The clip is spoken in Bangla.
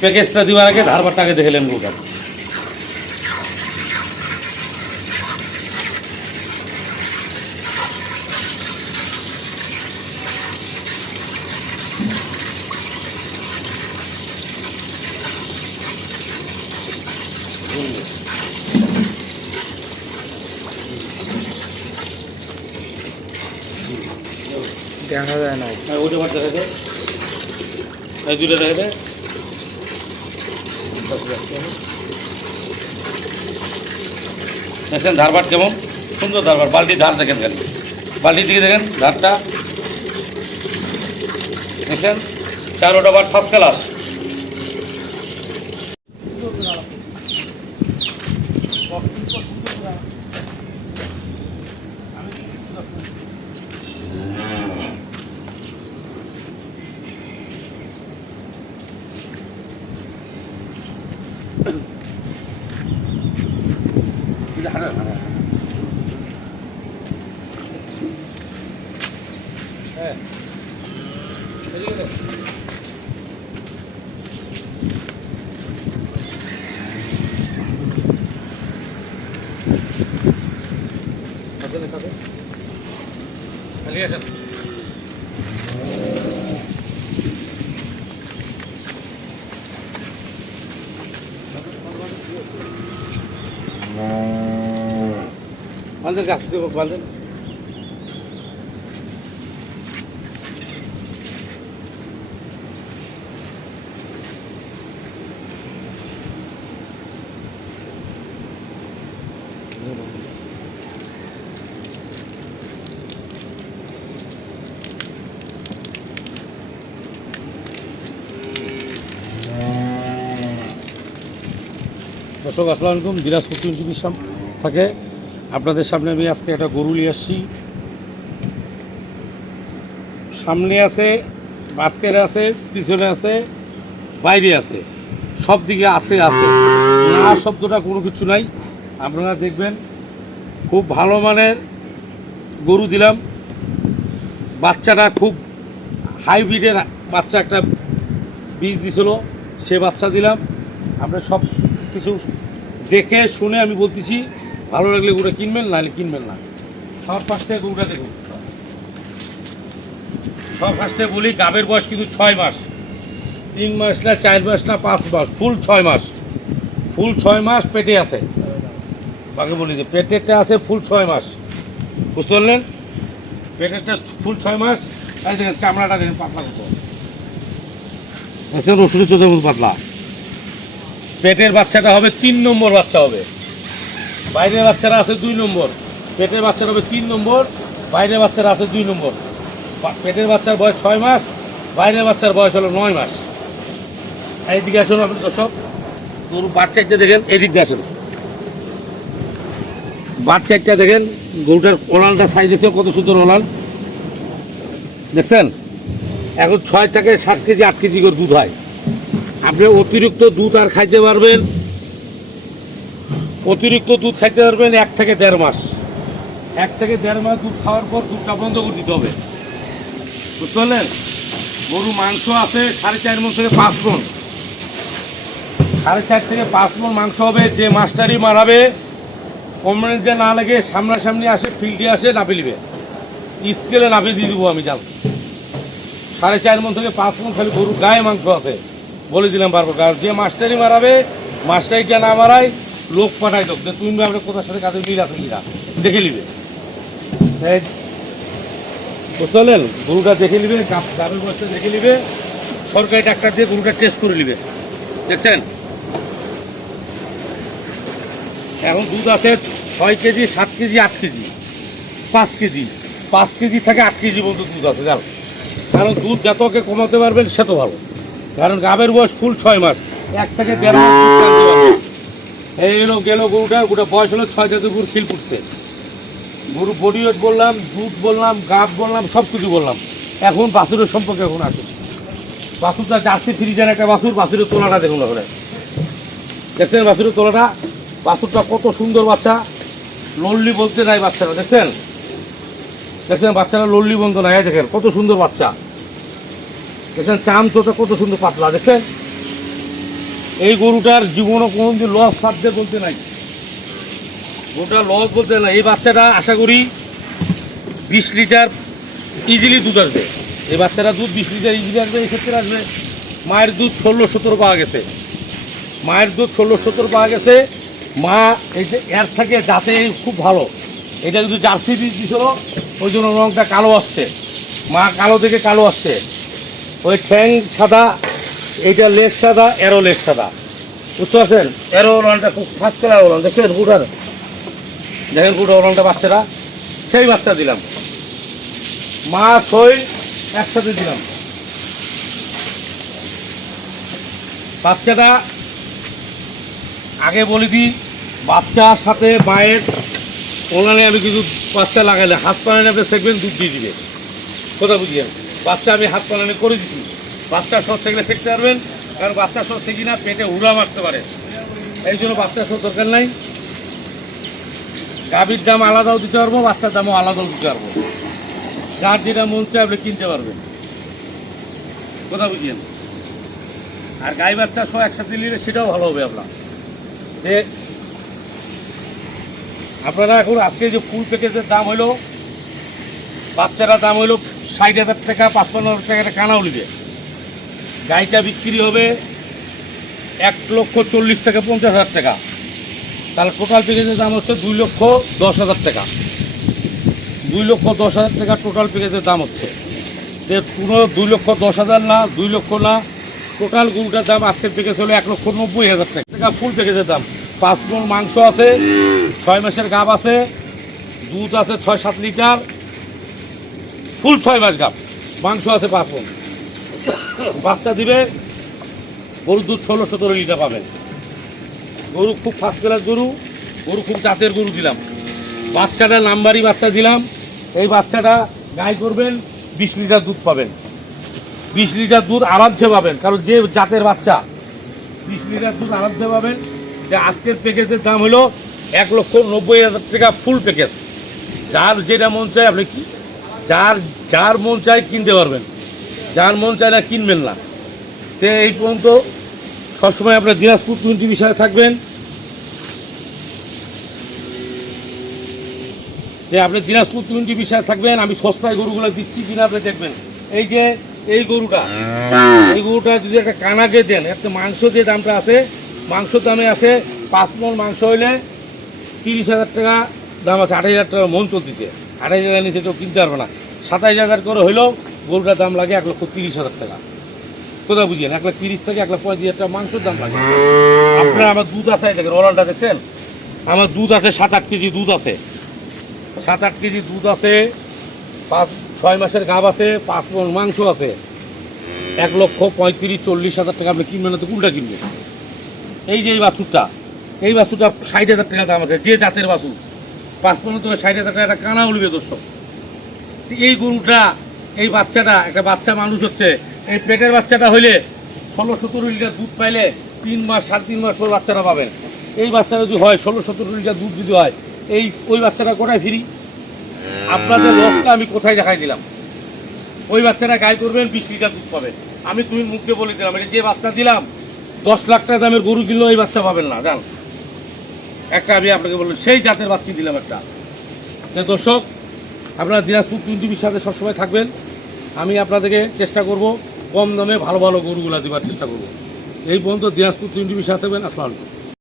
প্যাকেজটা দিবার আগে ধারবারটা আগে দেখে নেন গরুটার দেখা যায় না আর ওইটা বার দেখা যায় দুটো দেখা যায়। দেখছেন ধারবার কেমন? সুন্দর ধারবার বালতি ধার দেখেন খালি। বালতি দিকে দেখেন, ধারটা। দেখছেন চারোটা বার ফার্স্ট ক্লাস হ্যাঁ। খালি আসেন। বালদের গাছ দেবো বালদের দর্শক আসসালামু আলাইকুম দিনাজপুর সাম থাকে। আপনাদের সামনে আমি আজকে একটা গরু নিয়ে আসছি। সামনে আছে, মাঝখানে আছে, পিছনে আছে, বাইরে আছে। সব দিকে আছে আছে। না, শব্দটা কোনো কিছু নাই। আপনারা দেখবেন, খুব ভালো মানের গরু দিলাম। বাচ্চাটা খুব হাইব্রিডের বাচ্চা একটা বীজ দিছিল, সে বাচ্চা দিলাম। আমরা সব কিছু দেখে, শুনে আমি বলতেছি, ভালো লাগলে গরুটা কিনবেন, নাহলে কিনবেন না। সব ফার্স্টে গরুটা দেখুন। সব ফার্স্টে বলি গাবের বয়স কিন্তু ছয় মাস। তিন মাস না, চার মাস না, পাঁচ মাস, ফুল ছয় মাস। ফুল ছয় মাস পেটে আছে। বাকি বলি যে, পেটেরটা আছে ফুল ছয় মাস। বুঝতে পারলেন? পেটেরটা ফুল ছয় মাস। এই দেখেন, চামড়াটা দেখেন পাতলা কত। দেখছেন রসুনের চোখের মতো পাতলা। পেটের বাচ্চাটা হবে তিন নম্বর বাচ্চা হবে। বাইরের বাচ্চারা আছে দুই নম্বর। পেটের বাচ্চাটা হবে তিন নম্বর, বাইরের বাচ্চারা আছে দুই নম্বর। পেটের বাচ্চার বয়স ছয় মাস, বাইরের বাচ্চার বয়স হলো নয় মাস। এইদিকে আসুন আপনি দর্শক। গরু বাচ্চাটা দেখেন, এদিক দিয়ে আসুন। বাচ্চাটা দেখেন, গরুটার ওলানটা সাইজ দেখে কত সুন্দর ওলান দেখছেন? এখন ছয় থেকে সাত কেজি, আট কেজি করে দুধ হয়। আপনি অতিরিক্ত দুধ আর খাইতে পারবেন। অতিরিক্ত দুধ খাইতে পারবেন এক থেকে দেড় মাস। এক থেকে দেড় মাস দুধ খাওয়ার পর দুধটা বন্ধ করে দিতে হবে। বুঝতে পারলেন? গরু মাংস আছে সাড়ে চার মন থেকে পাঁচ মন। সাড়ে চার থেকে পাঁচ মন মাংস হবে, যে মাস্টারি মারাবে কমরেন্ট না লাগে সামনাসামনি আসে, ফিল্ডে আসে নাপে নিবে। স্কেলে নাপে দিয়ে দেবো আমি জান সাড়ে চার মন থেকে পাঁচ মন খালি গরুর গায়ে মাংস আছে। বলে দিলাম পারব কারণ যে মাস্টারই মারাবে মাস্টারিটা না মারায় লোক পাঠায় লোক যে তুমি আমরা কোথার সাথে কাজে মিল আছে কিনা দেখে নিবে। বুঝতে গরুটা দেখে নিবে গাব- গাভীর বস্তা দেখে নিবে সরকারি ডাক্তার দিয়ে গরুটা টেস্ট করে নিবে। দেখছেন? এখন দুধ আছে ছয় কেজি সাত কেজি আট কেজি পাঁচ কেজি। পাঁচ কেজি থেকে আট কেজি পর্যন্ত দুধ আছে জানো? কারণ দুধ যতকে কমাতে পারবেন সে তো ভালো। কারণ গাবের বয়স ফুল ছয় মাস। এক থেকে দেড় এলো, গেল, গরুটা, গোটা বয়স হলো ছয় থেকে গরু, খিল ফুটছে গরু বডি বললাম, দুধ বললাম, গাব বললাম, সব কিছু বললাম। এখন বাছুরের সম্পর্কে এখন আসুন বাছুরটা জার্সি ফ্রিজের একটা বাছুর, বাছুরের তোলাটা দেখুন ওখানে। দেখছেন বাছুরের তোলাটা? বাছুরটা কত সুন্দর বাচ্চা। লল্লি বলতে নাই বাচ্চারা দেখছেন? দেখছেন বাচ্চারা লল্লি বলতে নাই দেখেন, কত সুন্দর বাচ্চা। দেখছেন চামচোটা কত সুন্দর পাতলা, দেখছেন? এই গরুটার জীবনও কোনোদিন লস সাবজেক্ট বলতে নাই। গরুটা লস বলতে না এই বাচ্চাটা আশা করি বিশ লিটার ইজিলি দুধ আসবে। এই বাচ্চাটা দুধ বিশ লিটার ইজিলি আসবে, এই ক্ষেত্রে আসবে মায়ের দুধ ষোলো সতেরো পাওয়া গেছে। মায়ের দুধ ষোলো সতেরো পাওয়া গেছে। মা এই যে এর থেকে যাতে খুব ভালো। এটা যদি জার্সি বীজ দিছিল, ওই জন্য রঙটা কালো আসছে। মা কালো থেকে কালো আসছে। ওই ঠ্যাং সাদা, এইটা লেস সাদা এরো লেস সাদা। বুঝতে পারছেন? এরো রনটা খুব ফার্স্ট কালার ওলান। দেখছেন গুটার দেখেন গুটা ওলানটা বাচ্চারা? সেই বাচ্চা দিলাম। মা ছই একসাথে দিলাম। বাচ্চাটা আগে বলে দিই, বাচ্চার সাথে মায়ের ওনানে আমি কিছু বাচ্চা লাগাইলে, হাত পালানে আপনি সেগমেন্ট দুধ দিয়ে দিবে কথা বুঝিয়েন বাচ্চা আমি হাত পালানে করে দিচ্ছি বাচ্চা সব সেগুলো শিখতে পারবেন, কারণ বাচ্চা সব শিখি না, পেটে হুড়া মারতে পারে। এই জন্য বাচ্চা সব দরকার নাই। গাভীর দাম আলাদাও দিতে পারব, বাচ্চার দামও আলাদাও দিতে পারব। যার যেটা মন চায় আপনি কিনতে পারবেন। কথা বুঝিয়েন আর গাই বাচ্চা সব একসাথে নিলে সেটাও ভালো হবে আপনার। যে আপনারা এখন আজকে যে ফুল প্যাকেজের দাম হলো বাচ্চারা দাম হলো ষাট হাজার টাকা, পাঁচপান্ন হাজার টাকা কানা উলিবে গাইটা বিক্রি হবে এক লক্ষ চল্লিশ থেকে পঞ্চাশ হাজার টাকা। তাহলে টোটাল প্যাকেজের দাম হচ্ছে দুই লক্ষ দশ হাজার টাকা। দুই লক্ষ দশ হাজার টাকা টোটাল প্যাকেজের দাম হচ্ছে। যে পুরো দুই লক্ষ দশ হাজার না, দুই লক্ষ না টোটাল গরুটার দাম আজকের প্যাকেজ হলো এক লক্ষ নব্বই হাজার টাকা। ফুল প্যাকেজের দাম। পাঁচ মাংস আছে, ছয় মাসের গাব আছে, দুধ আছে ছয় সাত লিটার ফুল ছয় মাস গাব। মাংস আছে পাঁচ বাচ্চা দিবে, গরুর দুধ ষোলো সতেরো লিটার পাবেন গরু খুব ফার্স্ট ক্লাস গরু গরু খুব জাতের গরু দিলাম। বাচ্চাটা নাম্বারি বাচ্চা দিলাম। এই বাচ্চাটা গাই করবেন, বিশ লিটার দুধ পাবেন। বিশ লিটার দুধ আরামসে পাবেন, কারণ যে জাতের বাচ্চা, বিশ লিটার দুধ আরামসে পাবেন। যে আজকের প্যাকেজের দাম হলো এক লক্ষ নব্বই হাজার টাকা ফুল প্যাকেজ যার যেটা মন চায় আপনি কি যার যার মন চায় কিনতে পারবেন। যার মন চায় না কিনবেন না। তো এই পর্যন্ত সবসময় আপনার দিনাজপুর টোয়েন্টি বিষয়ে থাকবেন। যে আপনি দিনাজপুর টোয়েন্টি বিষয়ে থাকবেন, আমি সস্তায় গরুগুলো দিচ্ছি কিনা আপনি দেখবেন। এই যে, এই গরুটা এই গরুটা যদি একটা কানাকে দেন একটা মাংস যে দামটা আছে, মাংস দামে আছে পাঁচ মন মাংস হইলে তিরিশ হাজার টাকা, দাম আছে আঠাশ হাজার টাকা মন চলতেছে। আঠাশ হাজার টাকা নিচে কেউ কিনতে পারবে না। সাতাইশ হাজার করে হইলেও গরুটার দাম লাগে এক লক্ষ তিরিশ হাজার টাকা। কোথাও বুঝিয়েন এক লাখ তিরিশ থেকে এক লাখ পঁয়ত্রিশ হাজার টাকা মাংসের দাম লাগে। আপনার আমার দুধ আছে দেখেন ওরালটা দেখছেন? আমার দুধ আছে সাত আট কেজি দুধ আছে। সাত আট কেজি দুধ আছে, পাঁচ, ছয় মাসের গাব আছে, পাঁচ মন মাংস আছে। এক লক্ষ পঁয়ত্রিশ, চল্লিশ হাজার টাকা আপনি কিনবেন না তো কোনটা কিনবেন? এই যে এই বাছুরটা এই বাছুরটা ষাট হাজার টাকা দাম আছে, যে জাতের বাছুর। পাঁচ পনেরো থেকে ষাট হাজার টাকা একটা কানা উলবে দর্শক। এই গরুটা, এই বাচ্চাটা, একটা বাচ্চা মানুষ হচ্ছে, এই পেটের বাচ্চাটা হইলে ষোলো সতেরো লিটার দুধ পাইলে তিন মাস, সাড়ে তিন মাস পর বাচ্চাটা পাবেন। এই বাচ্চাটা যদি হয়, ষোলো সতেরো লিটার দুধ যদি হয়, এই, ওই বাচ্চাটা কোথায় ফিরি? আপনাদের লসটা আমি কোথায় দেখাই দিলাম? ওই বাচ্চাটা গায়ে করবেন, বিশ লিটার দুধ পাবেন। আমি তুমি মুখে বলে দিলাম, এটা যে বাচ্চা দিলাম, দশ লাখ টাকা দামের গরু কিনলেও এই বাচ্চা পাবেন না, জান। একটা আমি আপনাকে বললাম, সেই জাতের বাচ্চা দিলাম একটা। দর্শক আপনারা দিনাজপুর টিভির সাথে সবসময় থাকবেন। আমি আপনাদেরকে চেষ্টা করব কম দামে ভালো ভালো গরুগুলা দেবার চেষ্টা করব। এই পর্যন্ত দিনাজপুর টিভির সাথে থাকবেন। আসসালামু আলাইকুম।